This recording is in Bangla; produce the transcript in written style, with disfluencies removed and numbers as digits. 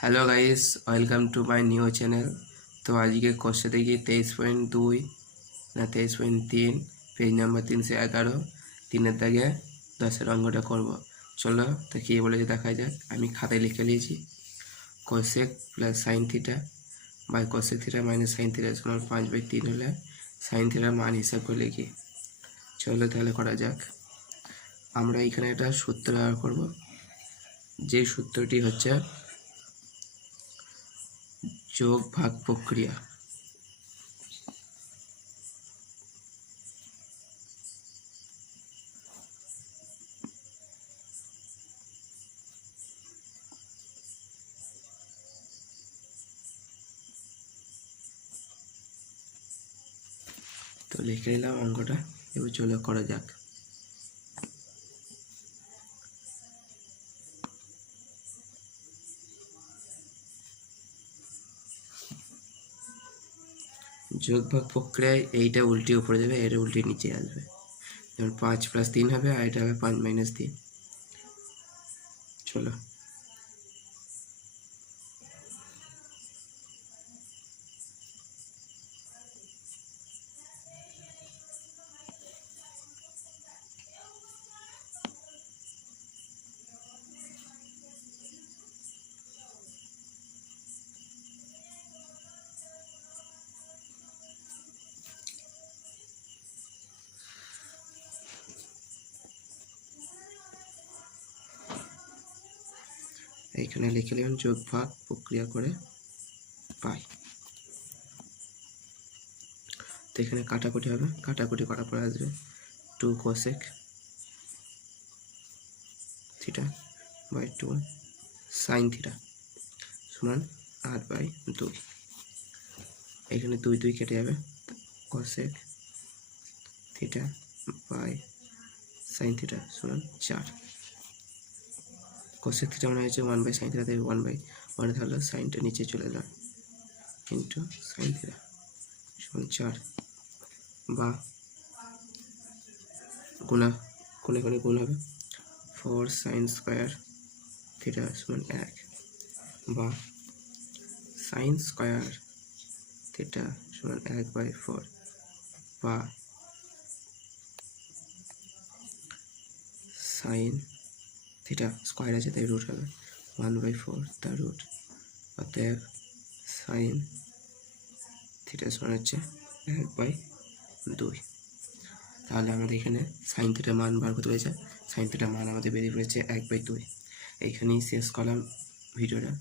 Hello guys, welcome to my new channel. तो आज के क्वेश्चन देखिए 23.2 ना 23.3 पेज नम्बर 3 से 11 तीन दागे 10 अंकटा करब। चलो तो कि बोले देखा जाक। आमी खाताय लिखे लिएछि cosec plus sine theta by cosec theta minus sine theta समान 5/3 होले साइन थीटार मान हिसाब करे लिखी। चलो ताहले करा जाक। आमरा एखाने एक सूत्र व्यवहार करब, जे सूत्रटी हच्छे যোগ ভাগ প্রক্রিয়া। তো লিখে নিলাম অঙ্কটা, এবার চলো করা যাক। যোগ ভাগ প্রক্রিয়ায় এইটা উল্টে উপরে যাবে, এটা উল্টে নিচে আসবে। যেমন 5 + 3 হবে আর এটা হবে 5 - 3। চলো এইখানে লিখে নিলাম যোগ ভাগ প্রক্রিয়া করে পাই। তো এখানে কাটাকুটি হবে, কাটাকুটি করার পরে আসবে 2 cosec theta by 2 sine theta সমান 8/2। এখানে 2 2 কেটে যাবে, cosec theta by sine theta সমান 4। কোসেক থিটা মানে হচ্ছে 1/sin থিটা, তাই 1/1 তাহলে সাইনটা নিচে চলে এলাম ইন্টু সাইন থিটা সমান 4 বা গুণা কোণে কোণে গুণ হবে 4 sin স্কয়ার থিটা সমান 1 বা সাইন স্কয়ার থিটা সমান 1/4 বা সাইন থিটা স্কয়ার আছে তাই রুট হবে 1/4 তার রুট, অতএব সাইন থিটা সমান হচ্ছে 1/2। তাহলে আমাদের এখানে সাইন থিটার মান বার করতে পেরেছে। সাইন থিটার মান আমাদের বেরিয়ে পড়েছে 1/2। এইখানেই শেষ করলাম ভিডিওটা।